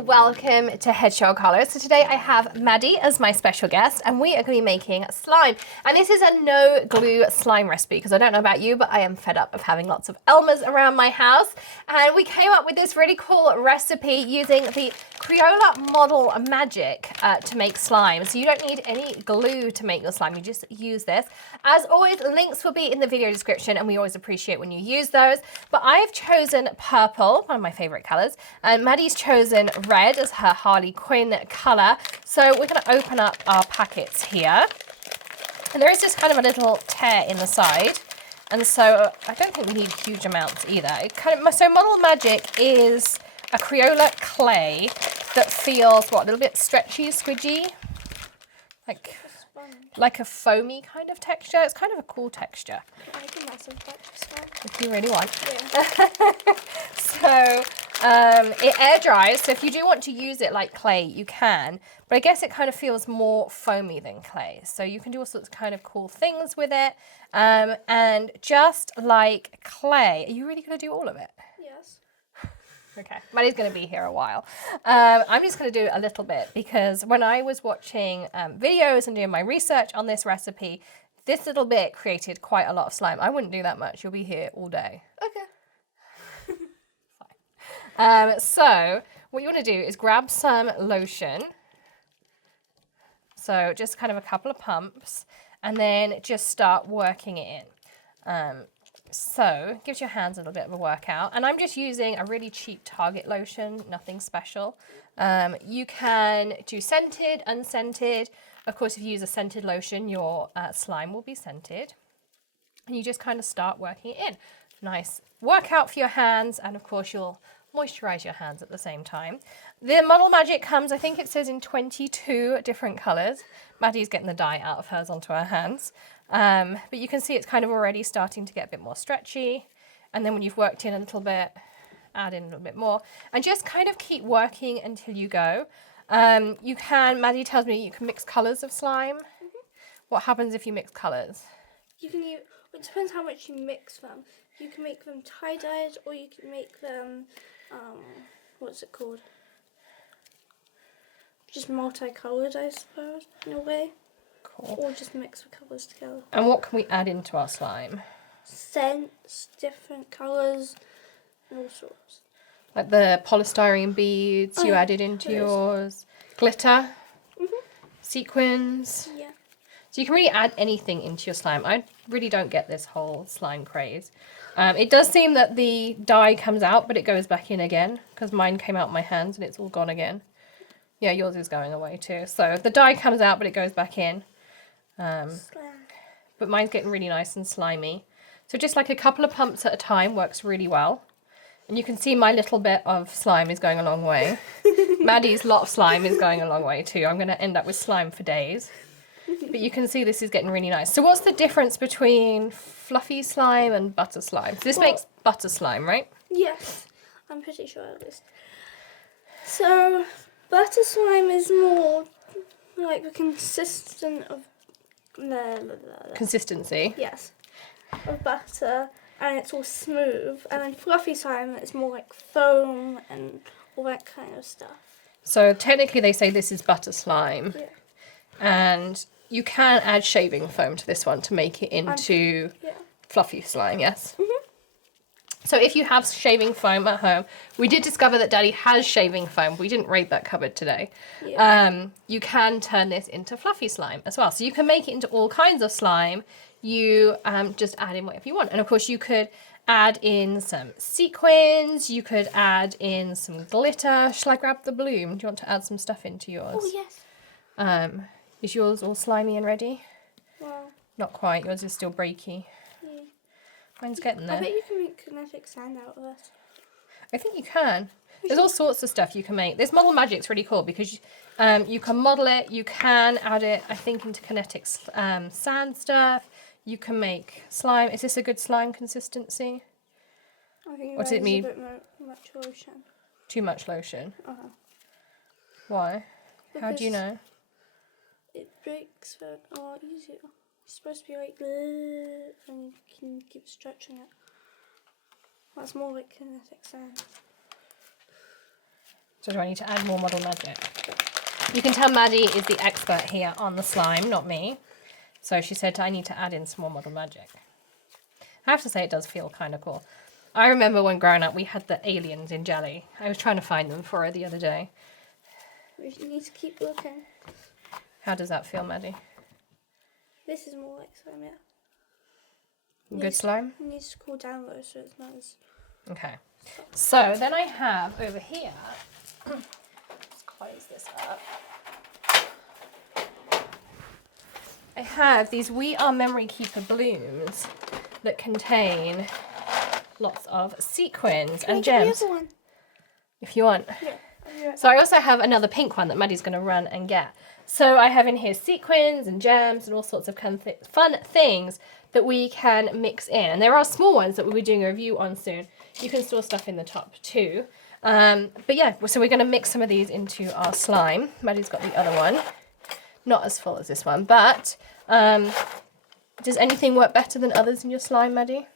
welcome to Headshell Colors. So today I have Maddie as my special guest and we are going to be making slime. And this is a no glue slime recipe because I don't know about you, but I am fed up of having lots of Elmas around my house. And we came up with this really cool recipe using the Crayola Model Magic to make slime. So you don't need any glue to make your slime, you just use this. As always, links will be in the video description and we always appreciate when you use those. But I've chosen purple, one of my favorite colors, and Maddie's chosen red as her Harley Quinn color. So we're going to open up our packets here. And there is just kind of a little tear in the side. And so I don't think we need huge amounts either. So Model Magic is a Crayola clay that feels, what, a little bit stretchy, squidgy? Like a foamy kind of texture. It's kind of a cool texture. I can have some slime. If you really want. Yeah. So it air dries. So if you do want to use it like clay, you can. But I guess it kind of feels more foamy than clay. So you can do all sorts of kind of cool things with it. And just like clay, are you really going to do all of it? Yes. Okay, Maddie's going to be here a while. I'm just going to do a little bit because when I was watching videos and doing my research on this recipe, this little bit created quite a lot of slime. I wouldn't do that much. You'll be here all day. Okay. Fine. So what you want to do is grab some lotion. So just kind of a couple of pumps and then just start working it in. So it gives your hands a little bit of a workout. And I'm just using a really cheap Target lotion, nothing special. You can do scented, unscented. Of course, if you use a scented lotion, your slime will be scented. And you just kind of start working it in. Nice workout for your hands. And of course, you'll moisturize your hands at the same time. The Model Magic comes, I think it says in 22 different colors. Maddie's getting the dye out of hers onto her hands. But you can see it's kind of already starting to get a bit more stretchy. And then when you've worked in a little bit, add in a little bit more. And just kind of keep working until you go. You can, Maddie tells me you can mix colors of slime. Mm-hmm. What happens if you mix colors? You can use, it depends how much you mix them. You can make them tie-dyed or you can make them, what's it called? Just multicolored, I suppose, in a way. Cool. Or just mix the colours together. And what can we add into our slime? Scents, different colours, and all sorts. Like the polystyrene beads you added into yours. Glitter. Mm-hmm. Sequins. Yeah. So you can really add anything into your slime. I really don't get this whole slime craze. It does seem that the dye comes out, but it goes back in again because mine came out my hands and it's all gone again. Yeah, yours is going away too. So the dye comes out, but it goes back in. But mine's getting really nice and slimy. So just like a couple of pumps at a time works really well. And you can see my little bit of slime is going a long way. Maddie's lot of slime is going a long way too. I'm going to end up with slime for days. But you can see this is getting really nice. So what's the difference between fluffy slime and butter slime? So this makes butter slime, right? Yes, I'm pretty sure at least. So butter slime is more like the consistent of consistency. Yes, of butter, and it's all smooth. And then fluffy slime is more like foam and all that kind of stuff. So technically they say this is butter slime. Yeah. And you can add shaving foam to this one to make it into fluffy slime, yes? Mm-hmm. So if you have shaving foam at home, we did discover that Daddy has shaving foam. We didn't raid that cupboard today. Yeah. You can turn this into fluffy slime as well. So you can make it into all kinds of slime. You just add in whatever you want. And of course you could add in some sequins. You could add in some glitter. Shall I grab the bloom? Do you want to add some stuff into yours? Oh, yes. Is yours all slimy and ready? Well, not quite. Yours is still breaky. Yeah. Mine's getting there. I bet you can make kinetic sand out of it. I think you can. There's all sorts of stuff you can make. This Model Magic's really cool because you can model it. You can add it, I think, into kinetic sand stuff. You can make slime. Is this a good slime consistency? I think what does it mean? A bit much lotion. Too much lotion? Uh-huh. Why? Because how do you know? It breaks a lot easier. It's supposed to be like and you can keep stretching it. That's more like kinetic sand. So do I need to add more Model Magic? You can tell Maddie is the expert here on the slime, not me. So she said I need to add in some more Model Magic. I have to say it does feel kind of cool. I remember when growing up we had the aliens in jelly. I was trying to find them for her the other day. We need to keep looking. How does that feel, Maddie? This is more like slime, yeah. Good slime? It needs to cool down though, so it's not as... Okay. So then I have over here, let's close this up. I have these We Are Memory Keeper blooms that contain lots of sequins and gems. The other one? If you want. Yeah. So I also have another pink one that Maddie's going to run and get. So I have in here sequins and gems and all sorts of fun things that we can mix in. And there are small ones that we'll be doing a review on soon. You can store stuff in the top too. But yeah, so we're going to mix some of these into our slime. Maddie's got the other one. Not as full as this one, but does anything work better than others in your slime, Maddie?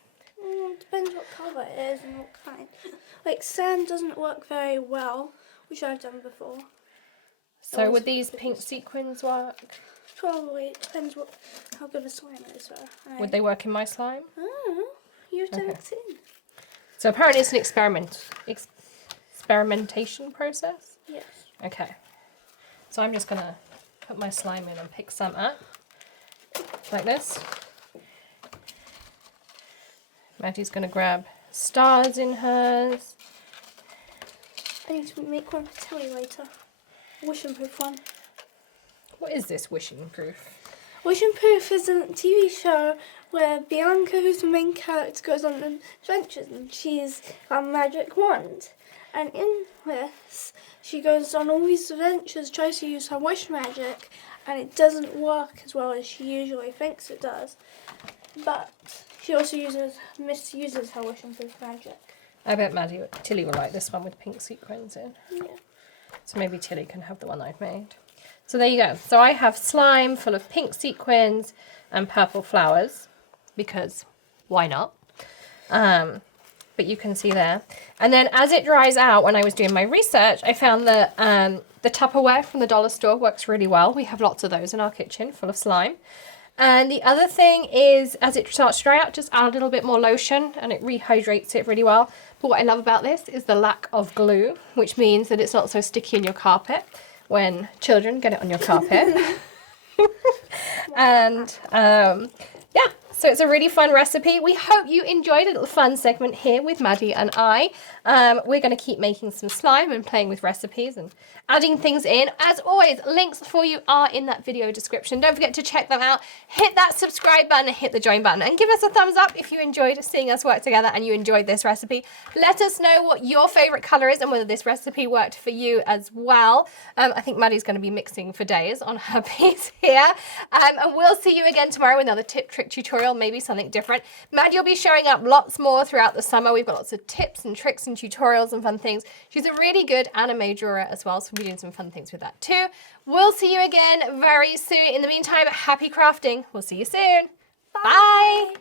Depends what colour it is and what kind. Like sand doesn't work very well, which I've done before. So would these pink sequins work? Probably. It depends how good a slime is. Would they work in my slime? Oh, you have to mix it in. So apparently it's an experimentation process? Yes. Okay. So I'm just going to put my slime in and pick some up. Like this. Maddie's going to grab stars in hers. I need to make one for Tilly later. Wishing Proof one. What is this wishing proof? Wishing Proof is a TV show where Bianca, who's the main character, goes on adventures and she's got a magic wand. And in this, she goes on all these adventures, tries to use her wish magic, and it doesn't work as well as she usually thinks it does. But she also misuses her Wishing Proof magic. I bet Tilly will like this one with pink sequins in. Yeah. So maybe Tilly can have the one I've made. So there you go. So I have slime full of pink sequins and purple flowers because why not? But you can see there. And then as it dries out, when I was doing my research, I found that the Tupperware from the dollar store works really well. We have lots of those in our kitchen full of slime. And the other thing is, as it starts to dry out, just add a little bit more lotion and it rehydrates it really well. But what I love about this is the lack of glue, which means that it's not so sticky in your carpet when children get it on your carpet. And yeah, so it's a really fun recipe. We hope you enjoyed a little fun segment here with Maddie and I. We're going to keep making some slime and playing with recipes and adding things in. As always, links for you are in that video description. Don't forget to check them out. Hit that subscribe button and hit the join button and give us a thumbs up if you enjoyed seeing us work together and you enjoyed this recipe. Let us know what your favorite color is and whether this recipe worked for you as well. I think Maddie's going to be mixing for days on her piece here. And we'll see you again tomorrow with another tip, trick, tutorial, maybe something different. Maddie will be showing up lots more throughout the summer. We've got lots of tips and tricks and tutorials and fun things. She's a really good anime drawer as well, so we'll be doing some fun things with that too. We'll see you again very soon. In the meantime, happy crafting. We'll see you soon. Bye.